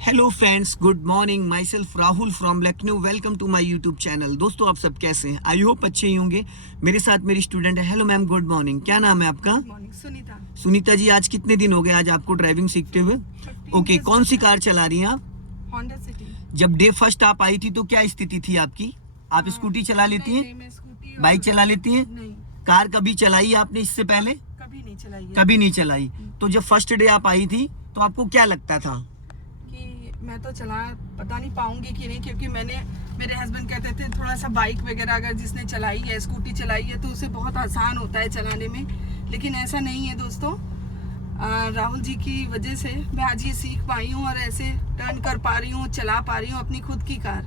Hello friends, good morning. My self Rahul from Lucknow. Welcome to my YouTube channel. दोस्तों, आप सब कैसे हैं? आई होप अच्छे ही होंगे। मेरे साथ मेरी स्टूडेंट है। Hello ma'am, good morning. क्या नाम है आपका? मॉर्निंग सुनीता। सुनीता जी, आज कितने दिन हो गए आज आपको ड्राइविंग सीखते हुए? 15 ओके, years कौन हो सी गया। कार चला रही हैं आप? Honda city. जब डे फर्स्ट आप आई थी तो क्या स्थिति थी आपकी? आप स्कूटी चला लेती नहीं, हैं? मैं स्कूटी बाइक चला लेती हैं? नहीं, कार कभी चलाई आपने इससे पहले? कभी नहीं चलाई है। कभी नहीं चलाई। तो जब फर्स्ट डे आप आई थी तो आपको क्या लगता था? कि मैं तो चला पता नहीं पाऊंगी कि नहीं, क्योंकि मेरे हस्बैंड कहते थे थोड़ा सा बाइक वगैरह अगर जिसने चलाई है, स्कूटी चलाई है, तो उसे बहुत आसान होता है चलाने में। लेकिन ऐसा नहीं है दोस्तों। राहुल जी की वजह से मैं आज ये सीख पाई हूँ और ऐसे टर्न कर पा रही हूँ, चला पा रही हूँ अपनी खुद की कार।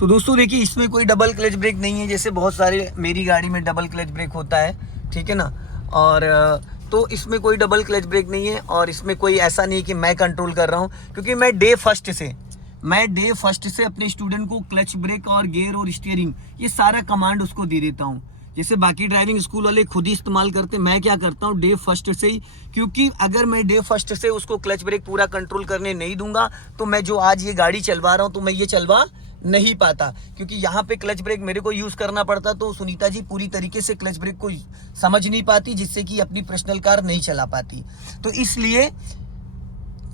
तो दोस्तों देखिए, इसमें कोई डबल क्लच ब्रेक नहीं है, जैसे बहुत सारे मेरी गाड़ी में डबल क्लच ब्रेक होता है, ठीक है ना। और तो इसमें कोई डबल क्लच ब्रेक नहीं है और इसमें कोई ऐसा नहीं कि मैं कंट्रोल कर रहा हूँ, क्योंकि मैं डे फर्स्ट से अपने स्टूडेंट को क्लच ब्रेक और गियर और स्टीयरिंग ये सारा कमांड उसको दे देता हूँ। जैसे बाकी ड्राइविंग स्कूल वाले खुद ही इस्तेमाल करते, मैं क्या करता हूँ डे फर्स्ट से ही, क्योंकि अगर मैं डे फर्स्ट से उसको क्लच ब्रेक पूरा कंट्रोल करने नहीं दूंगा तो मैं जो आज ये गाड़ी चलवा रहा हूँ तो मैं ये चलवा नहीं पाता, क्योंकि यहाँ पे क्लच ब्रेक मेरे को यूज करना पड़ता। तो सुनीता जी पूरी तरीके से क्लच ब्रेक को समझ नहीं पाती, जिससे कि अपनी पर्सनल कार नहीं चला पाती। तो इसलिए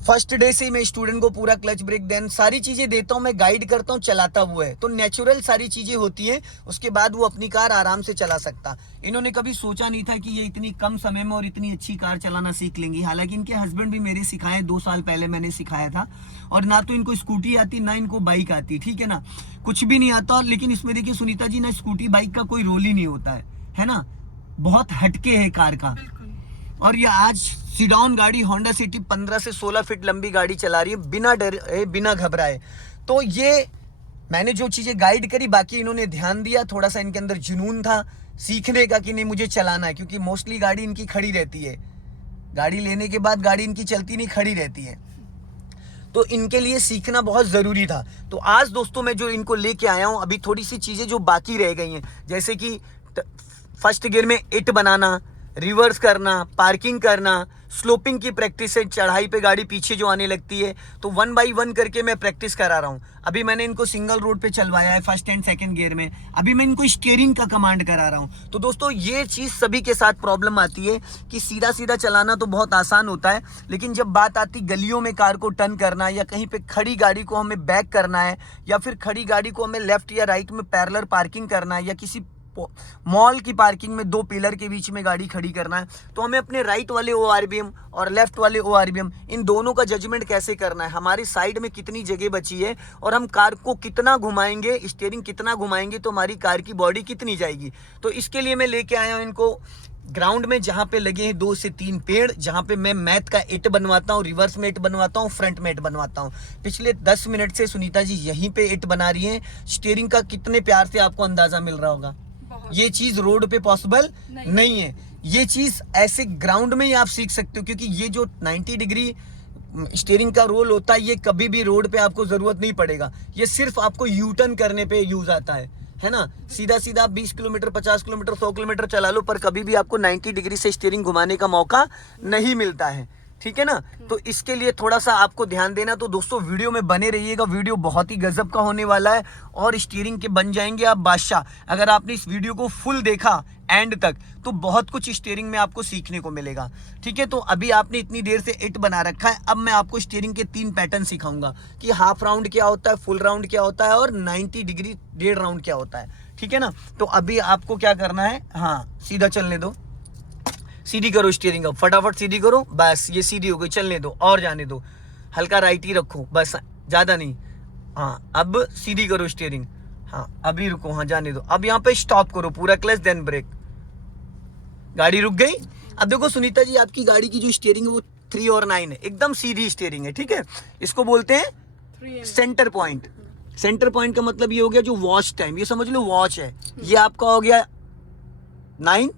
फर्स्ट डे से ही मैं स्टूडेंट को पूरा क्लच ब्रेक देन सारी चीजें देता हूँ, मैं गाइड करता हूँ, चलाता हुआ है तो नेचुरल सारी चीजें होती हैं। उसके बाद वो अपनी कार आराम से चला सकता। इन्होंने कभी सोचा नहीं था कि ये इतनी कम समय में और इतनी अच्छी कार चलाना सीख लेंगी। हालांकि इनके हस्बैंड भी मेरे सिखाए, 2 साल पहले मैंने सिखाया था। और ना तो इनको स्कूटी आती ना इनको बाइक आती, ठीक है ना, कुछ भी नहीं आता। लेकिन इसमें देखिए सुनीता जी, ना स्कूटी बाइक का कोई रोल ही नहीं होता है ना, बहुत हटके है कार का। और ये आज सीडाउन गाड़ी होंडा सिटी 15 से 16 फीट लंबी गाड़ी चला रही है बिना डरे बिना घबराए। तो ये मैंने जो चीजें गाइड करी, बाकी इन्होंने ध्यान दिया, थोड़ा सा इनके अंदर जुनून था सीखने का कि नहीं मुझे चलाना है, क्योंकि मोस्टली गाड़ी इनकी खड़ी रहती है। गाड़ी लेने के बाद गाड़ी इनकी चलती नहीं, खड़ी रहती है। तो इनके लिए सीखना बहुत ज़रूरी था। तो आज दोस्तों मैं जो इनको लेके आया हूँ, अभी थोड़ी सी चीज़ें जो बाकी रह गई हैं, जैसे कि फर्स्ट गियर में इट बनाना, रिवर्स करना, पार्किंग करना, स्लोपिंग की प्रैक्टिस है, चढ़ाई पे गाड़ी पीछे जो आने लगती है, तो 1 बाई 1 करके मैं प्रैक्टिस करा रहा हूँ। अभी मैंने इनको सिंगल रोड पे चलवाया है फर्स्ट एंड सेकंड गियर में। अभी मैं इनको स्टीयरिंग का कमांड करा रहा हूँ। तो दोस्तों ये चीज़ सभी के साथ प्रॉब्लम आती है कि सीधा सीधा चलाना तो बहुत आसान होता है, लेकिन जब बात आती गलियों में कार को टर्न करना, या कहीं पे खड़ी गाड़ी को हमें बैक करना है, या फिर खड़ी गाड़ी को हमें लेफ्ट या राइट में पैरेलल पार्किंग करना है, या किसी मॉल की पार्किंग में 2 पिलर के बीच में गाड़ी खड़ी करना है, तो हमें अपने राइट वाले ORBM और लेफ्ट वाले ORBM इन दोनों का जजमेंट कैसे करना है, हमारी साइड में कितनी जगह बची है और हम कार को कितना घुमाएंगे, स्टीयरिंग कितना घुमाएंगे तो हमारी कार की बॉडी कितनी जाएगी। तो इसके लिए मैं लेके आया हूँ इनको ग्राउंड में, जहाँ पे लगे हैं 2 से 3 पेड़, जहाँ पे मैं मैथ का इट बनवाता हूँ, रिवर्स में इट बनवाता हूँ, फ्रंट में इट बनवाता हूँ। पिछले 10 मिनट से सुनीता जी यहीं पे इट बना रही हैं। स्टीयरिंग का कितने प्यार से आपको अंदाजा मिल रहा होगा। ये चीज रोड पे पॉसिबल नहीं है। ये चीज ऐसे ग्राउंड में ही आप सीख सकते हो, क्योंकि ये जो 90 डिग्री स्टीयरिंग का रोल होता है, ये कभी भी रोड पे आपको जरूरत नहीं पड़ेगा। ये सिर्फ आपको यू टर्न करने पे यूज आता है ना। सीधा सीधा 20 किलोमीटर, 50 किलोमीटर, 100 किलोमीटर चला लो, पर कभी भी आपको 90 डिग्री से स्टीयरिंग घुमाने का मौका नहीं मिलता है, ठीक है ना। तो इसके लिए थोड़ा सा आपको ध्यान देना। तो दोस्तों वीडियो में बने रहिएगा, वीडियो बहुत ही गजब का होने वाला है और स्टीयरिंग के बन जाएंगे आप बादशाह। अगर आपने इस वीडियो को फुल देखा एंड तक तो बहुत कुछ स्टीयरिंग में आपको सीखने को मिलेगा, ठीक है। तो अभी आपने इतनी देर से इट बना रखा है, अब मैं आपको स्टीयरिंग के 3 पैटर्न सिखाऊंगा कि हाफ राउंड क्या होता है, फुल राउंड क्या होता है और 90 डिग्री 1.5 राउंड क्या होता है, ठीक है ना। तो अभी आपको क्या करना है, हाँ सीधा चलने दो, सीधी करो स्टीयरिंग, अब फटाफट सीधी करो, बस ये सीधी हो गई, चलने दो और जाने दो, हल्का राइट ही रखो बस, ज़्यादा नहीं। हाँ अब सीधी करो स्टीयरिंग, हाँ अभी रुको, हाँ जाने दो। अब यहाँ पे स्टॉप करो, पूरा क्लच देन ब्रेक, गाड़ी रुक गई। अब देखो सुनीता जी, आपकी गाड़ी की जो स्टीयरिंग है वो 3 और 9 है, एकदम सीधी स्टीयरिंग है, ठीक है। इसको बोलते हैं सेंटर पॉइंट। सेंटर पॉइंट का मतलब ये हो गया जो वॉच टाइम, ये समझ लो वॉच है, ये आपका हो गया 9,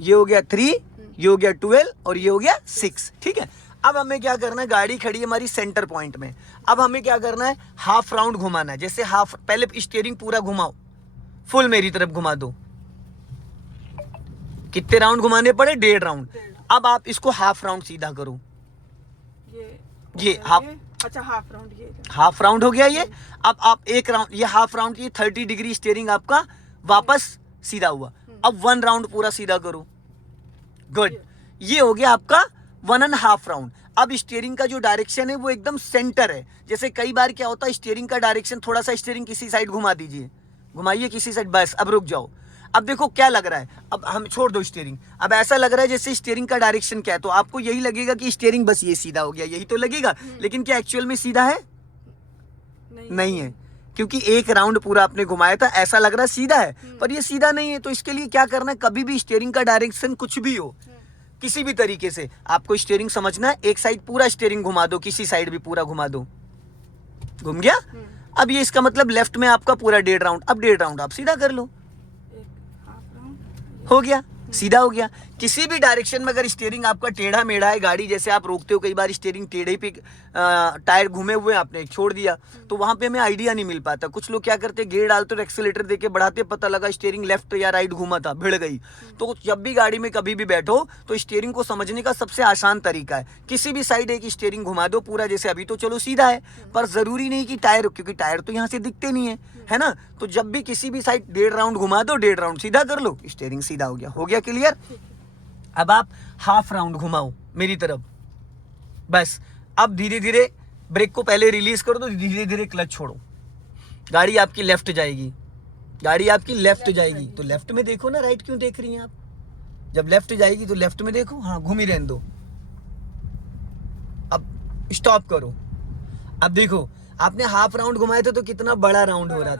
ये हो गया 3, ये हो गया 12 और ये हो गया 6, ठीक है। अब हमें क्या करना है, गाड़ी खड़ी है हमारी सेंटर पॉइंट में, अब हमें क्या करना है, हाफ राउंड घुमाना है। जैसे हाफ, पहले स्टीयरिंग पूरा घुमाओ, फुल मेरी तरफ घुमा दो। कितने राउंड घुमाने पड़े, 1.5 राउंड। अब आप इसको हाफ राउंड सीधा करो, ये हाफ अच्छा हाफ राउंड ये हाफ राउंड हो गया ये। अब आप एक राउंड, ये हाफ राउंड की 30 डिग्री स्टीयरिंग आपका वापस सीधा हुआ। अब 1 राउंड पूरा सीधा करो। गुड, ये हो गया आपका 1.5 राउंड। अब स्टीयरिंग का जो डायरेक्शन है वो एकदम सेंटर है। जैसे कई बार क्या होता है, स्टीयरिंग का डायरेक्शन, थोड़ा सा स्टीयरिंग किसी साइड घुमा दीजिए, घुमाइए किसी साइड, बस अब रुक जाओ। अब देखो क्या लग रहा है, अब हम छोड़ दो स्टीयरिंग। अब ऐसा लग रहा है जैसे स्टीयरिंग का डायरेक्शन क्या है, तो आपको यही लगेगा कि स्टीयरिंग बस ये सीधा हो गया, यही तो लगेगा। लेकिन क्या एक्चुअल में सीधा है? नहीं है, क्योंकि एक राउंड पूरा आपने घुमाया था, ऐसा लग रहा है सीधा है, पर ये सीधा नहीं है। तो इसके लिए क्या करना है, कभी भी स्टीयरिंग का डायरेक्शन कुछ भी हो, किसी भी तरीके से आपको स्टीयरिंग समझना है। एक साइड पूरा स्टीयरिंग घुमा दो, किसी साइड भी पूरा घुमा दो, घूम गया। अब ये इसका मतलब लेफ्ट में आपका पूरा 1.5 राउंड। अब 1.5 राउंड आप सीधा कर लो, हो गया, सीधा हो गया। किसी भी डायरेक्शन में अगर स्टीयरिंग आपका टेढ़ा मेढ़ा है, गाड़ी जैसे आप रोकते हो, कई बार स्टीयरिंग टेढ़े पे टायर घूमे हुए आपने छोड़ दिया, तो वहां पे हमें आइडिया नहीं मिल पाता। कुछ लोग क्या करते, गियर डालते और एक्सीलेटर देके बढ़ाते, पता लगा स्टीयरिंग लेफ्ट या राइट घूमा था, भिड़ गई। तो जब भी गाड़ी में कभी भी बैठो तो स्टीयरिंग को समझने का सबसे आसान तरीका है, किसी भी साइड एक स्टीयरिंग घुमा दो पूरा। जैसे अभी तो चलो सीधा है, पर जरूरी नहीं कि टायर, क्योंकि टायर तो यहाँ से दिखते नहीं है ना। तो जब भी किसी भी साइड 1.5 राउंड घुमा दो, 1.5 राउंड सीधा कर लो, स्टीयरिंग सीधा हो गया। हो गया क्लियर? अब आप हाफ राउंड घुमाओ मेरी तरफ, बस। अब धीरे धीरे ब्रेक को पहले रिलीज कर दो, धीरे धीरे क्लच छोड़ो, गाड़ी आपकी लेफ्ट जाएगी, गाड़ी आपकी लेफ्ट जाएगी। तो लेफ्ट में देखो ना, राइट क्यों देख रही हैं आप? जब लेफ्ट जाएगी तो लेफ्ट में देखो, हाँ घूम ही रहने दो। अब स्टॉप करो। अब देखो, आपने हाफ राउंड घुमाए थे तो कितना बड़ा राउंड हो रहा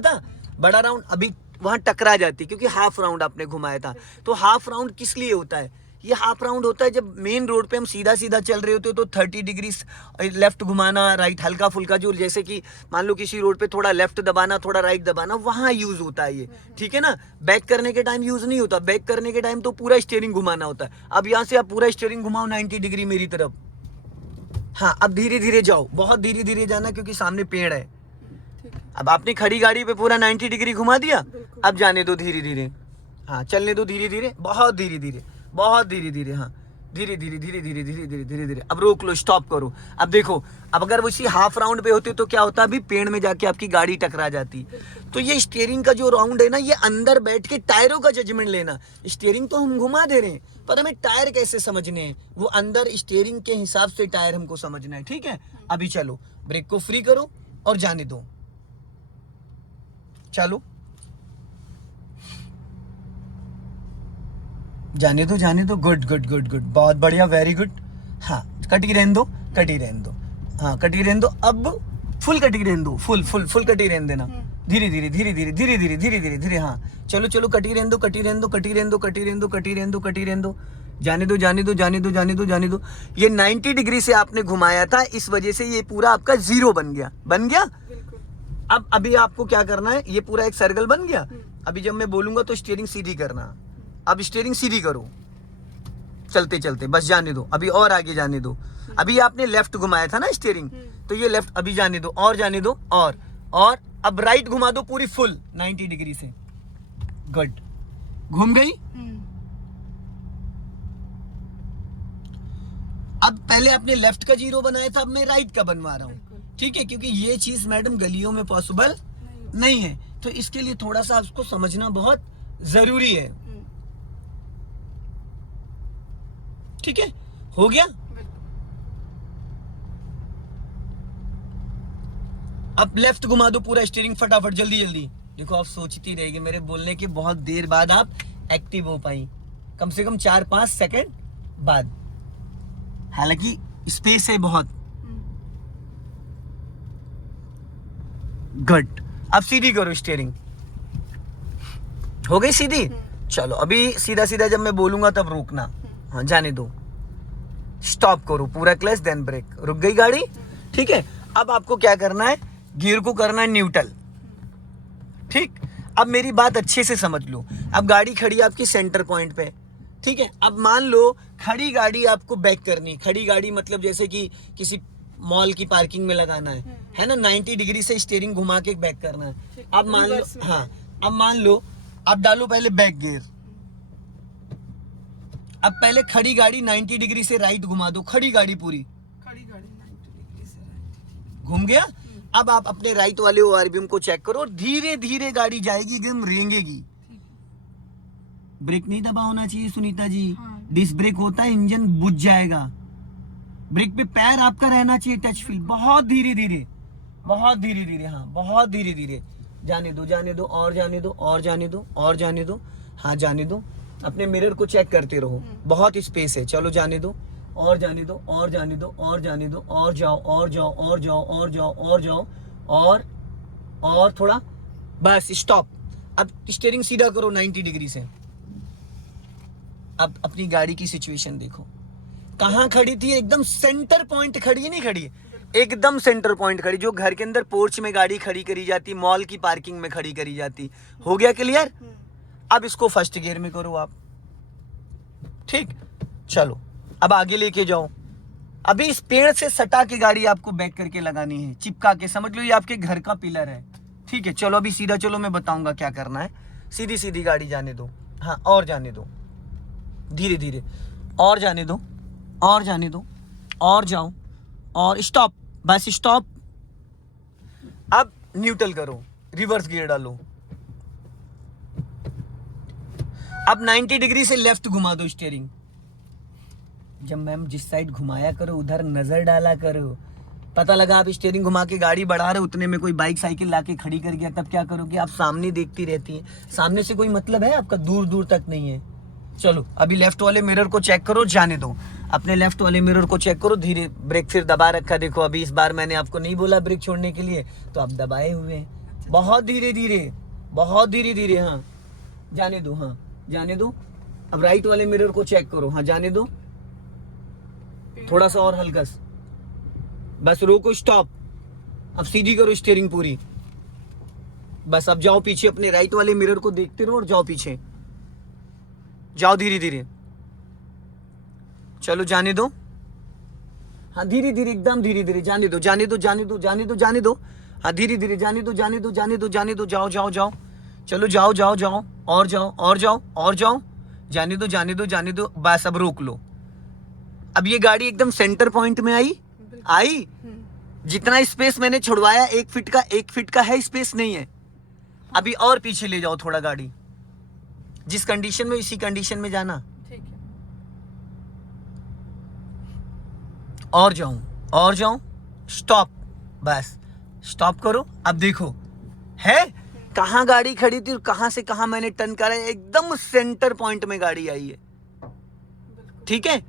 था बड़ा राउंड। अभी वहां टकरा जाती, क्योंकि हाफ राउंड आपने घुमाया था। तो हाफ राउंड किस लिए होता है? ये हाफ राउंड होता है जब मेन रोड पे हम सीधा सीधा चल रहे होते हो तो 30 डिग्री लेफ्ट घुमाना, राइट हल्का फुल्का, जो जैसे कि मान लो किसी रोड पे थोड़ा लेफ्ट दबाना, थोड़ा राइट दबाना, वहां यूज होता है ये, ठीक है ना। बैक करने के टाइम यूज नहीं होता। बैक करने के टाइम तो पूरा स्टीयरिंग घुमाना होता है। अब यहाँ से आप पूरा स्टीयरिंग घुमाओ 90 डिग्री मेरी तरफ। हाँ, अब धीरे धीरे जाओ, बहुत धीरे धीरे जाना, क्योंकि सामने पेड़ है। अब आपने खड़ी गाड़ी पे पूरा 90 डिग्री घुमा दिया, अब जाने दो धीरे धीरे, हाँ चलने दो धीरे धीरे, बहुत धीरे धीरे, बहुत धीरे धीरे, हाँ धीरे धीरे धीरे धीरे धीरे धीरे धीरे धीरे। अब रोक लो, स्टॉप करो। अब देखो, अब अगर वो इसी हाफ राउंड पे होते तो क्या होता, अभी पेड़ में जाके आपकी गाड़ी टकरा जाती। तो ये स्टीयरिंग का जो राउंड है ना, ये अंदर बैठ के टायरों का जजमेंट लेना। स्टीयरिंग तो हम घुमा दे रहे हैं, पर हमें टायर कैसे समझने हैं, वो अंदर स्टीयरिंग के हिसाब से टायर हमको समझना है, ठीक है। अभी चलो, ब्रेक को फ्री करो और जाने दो, चलो जाने दो, जाने दो। गुड गुड गुड गुड, बहुत बढ़िया, वेरी गुड। हाँ, कटी रहने दो, कटी रहने दो, हाँ कटी रहने दो। अब फुल कटी रहने दो, फुल फुल फुल कटी रहने देना, धीरे धीरे धीरे धीरे धीरे धीरे धीरे धीरे धीरे। हाँ चलो चलो, कटी रहने दो, कटी रहने दो, कटी रहने दो, कटी रहने दो, कटी रहने दो, कटी रहने दो, जाने दो जाने दो जाने दो जाने दो जाने दो। ये 90 डिग्री से आपने घुमाया था, इस वजह से ये पूरा आपका 0 बन गया, बन गया। अब अभी आपको क्या करना है, ये पूरा एक सर्कल बन गया। अभी जब मैं बोलूंगा तो स्टीयरिंग सीधी करना। अब स्टीयरिंग सीधी करो, चलते चलते, बस जाने दो, अभी और आगे जाने दो। अभी आपने लेफ्ट घुमाया था ना स्टीयरिंग, तो ये लेफ्ट, अभी जाने दो, और जाने दो, और अब राइट घुमा दो पूरी फुल 90 डिग्री से। गुड, घूम गई। अब पहले आपने लेफ्ट का 0 बनाया था, अब मैं राइट का बनवा रहा हूँ, ठीक है, क्योंकि ये चीज मैडम गलियों में पॉसिबल नहीं है। तो इसके लिए थोड़ा सा उसको समझना बहुत जरूरी है, ठीक है। हो गया। अब लेफ्ट घुमा दो पूरा स्टीयरिंग, फटाफट, जल्दी जल्दी। देखो, आप सोचती रहेगी, मेरे बोलने के बहुत देर बाद आप एक्टिव हो पाई, कम से कम 4-5 सेकंड बाद, हालांकि स्पेस है बहुत। गुड, अब सीधी करो स्टीयरिंग, हो गई सीधी। चलो अभी सीधा सीधा जब मैं बोलूंगा तब रोकना, हाँ जाने दो, स्टॉप करो, पूरा क्लच देन ब्रेक, रुक गई गाड़ी, ठीक है। अब आपको क्या करना है, गियर को करना है न्यूट्रल, ठीक। अब मेरी बात अच्छे से समझ लो। अब गाड़ी खड़ी है आपकी सेंटर पॉइंट पे, ठीक है। अब मान लो खड़ी गाड़ी आपको बैक करनी, खड़ी गाड़ी मतलब जैसे कि किसी मॉल की पार्किंग में लगाना है ना, 90 डिग्री से स्टीयरिंग घुमा के बैक करना है। अब मान लो, हाँ अब मान लो, अब डालो पहले बैक गियर। अब पहले खड़ी गाड़ी 90 डिग्री से राइट घुमा दो, खड़ी गाड़ी पूरी, खड़ी गाड़ी 90 डिग्री से घूम गया। अब आप अपने राइट वाले ओआरबीएम को चेक करो और धीरे धीरे गाड़ी जाएगी, एकदम रेंगेगी। ब्रेक नहीं दबा होना चाहिए सुनीता जी। हाँ। डिस्क ब्रेक होता है, इंजन बुझ जाएगा। ब्रेक पे पैर आपका रहना चाहिए टच फील, बहुत धीरे धीरे, बहुत धीरे धीरे, हाँ बहुत धीरे धीरे। जाने दो, जाने दो, और जाने दो, और जाने दो, और जाने दो, हाँ जाने दो। अपने मिरर को चेक करते रहो, बहुत स्पेस है। चलो जाने दो, और जाने दो, और जाने दो, और जाने दो, और जाओ, और जाओ, और जाओ, और जाओ, और जाओ, और थोड़ा, बस स्टॉप। अब स्टीयरिंग सीधा करो 90 डिग्री से। अब अपनी गाड़ी की सिचुएशन देखो, कहाँ खड़ी थी, एकदम सेंटर पॉइंट खड़ी, नहीं खड़ी, एकदम सेंटर पॉइंट खड़ी, जो घर के अंदर पोर्च में गाड़ी खड़ी करी जाती, मॉल की पार्किंग में खड़ी करी जाती। हो गया क्लियर? अब इसको फर्स्ट गियर में करो आप, ठीक। चलो अब आगे लेके जाओ। अभी इस पेड़ से सटा के गाड़ी आपको बैक करके लगानी है, चिपका के, समझ लो ये आपके घर का पिलर है, ठीक है। चलो अभी सीधा चलो, मैं बताऊंगा क्या करना है। सीधी सीधी गाड़ी जाने दो, हाँ और जाने दो, धीरे धीरे, और जाने दो, और जाने दो, और जाओ, और स्टॉप, बस स्टॉप। अब न्यूट्रल करो, रिवर्स गियर डालो। अब 90 डिग्री से लेफ्ट घुमा दो स्टीयरिंग। जब मैम जिस साइड घुमाया करो उधर नजर डाला करो। पता लगा आप स्टीयरिंग घुमा के गाड़ी बढ़ा रहे हो, उतने में कोई बाइक साइकिल लाके खड़ी कर गया, तब क्या करोगे आप? सामने देखती रहती है, सामने से कोई मतलब है आपका, दूर दूर तक नहीं है। चलो अभी लेफ्ट वाले मिरर को चेक करो, जाने दो। अपने लेफ्ट वाले मिरर को चेक करो, धीरे, ब्रेक फिर दबा रखा, देखो अभी इस बार मैंने आपको नहीं बोला ब्रेक छोड़ने के लिए, तो आप दबाए हुए हैं। बहुत धीरे धीरे, बहुत धीरे धीरे, हाँ जाने दो, हाँ जाने दो। अब राइट वाले मिरर को चेक करो, हाँ जाने दो, थोड़ा सा और हल्का, बस रोको, स्टॉप। अब सीधी करो स्टीयरिंग पूरी, बस। अब जाओ पीछे, अपने राइट वाले मिरर को देखते रहो और जाओ पीछे, जाओ धीरे धीरे। चलो जाने दो, हाँ धीरे धीरे, एकदम धीरे धीरे, जाने दो, जाने दो, जाने दो, जाने दो, जाने दो, हाँ धीरे धीरे, जाने दो, जाने दो, जाने दो, जाने दो, जाओ जाओ जाओ, चलो जाओ जाओ जाओ, और जाओ, और जाओ, और जाओ, जाने दो, जाने दो, जाने दो, बस। अब रोक लो। अब ये गाड़ी एकदम सेंटर पॉइंट में आई। जितना स्पेस मैंने छुड़वाया 1 फीट का, 1 फीट का है स्पेस, नहीं है। अभी और पीछे ले जाओ थोड़ा गाड़ी, जिस कंडीशन में, इसी कंडीशन में जाना, ठीक है। और जाऊं, और जाऊं, स्टॉप, बस स्टॉप करो। अब देखो है कहाँ गाड़ी खड़ी थी और कहां से कहां मैंने टर्न करा है, एकदम सेंटर पॉइंट में गाड़ी आई है, ठीक है।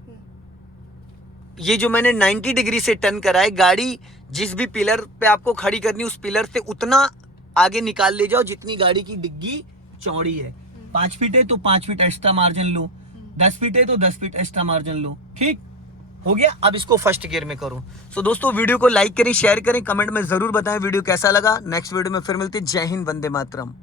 ये जो मैंने 90 डिग्री से टर्न करा है, गाड़ी जिस भी पिलर पे आपको खड़ी करनी, उस पिलर से उतना आगे निकाल ले जाओ जितनी गाड़ी की डिग्गी चौड़ी है। 5 फीट है तो 5 feet extra margin low, 10 feet है तो 10 फीट एक्स्ट्रा मार्जिन लो, ठीक हो गया। अब इसको फर्स्ट गियर में करो। सो दोस्तों वीडियो को लाइक करें, शेयर करें, कमेंट में जरूर बताएं वीडियो कैसा लगा। नेक्स्ट वीडियो में फिर मिलते हैं। जय हिंद, वंदे मातरम।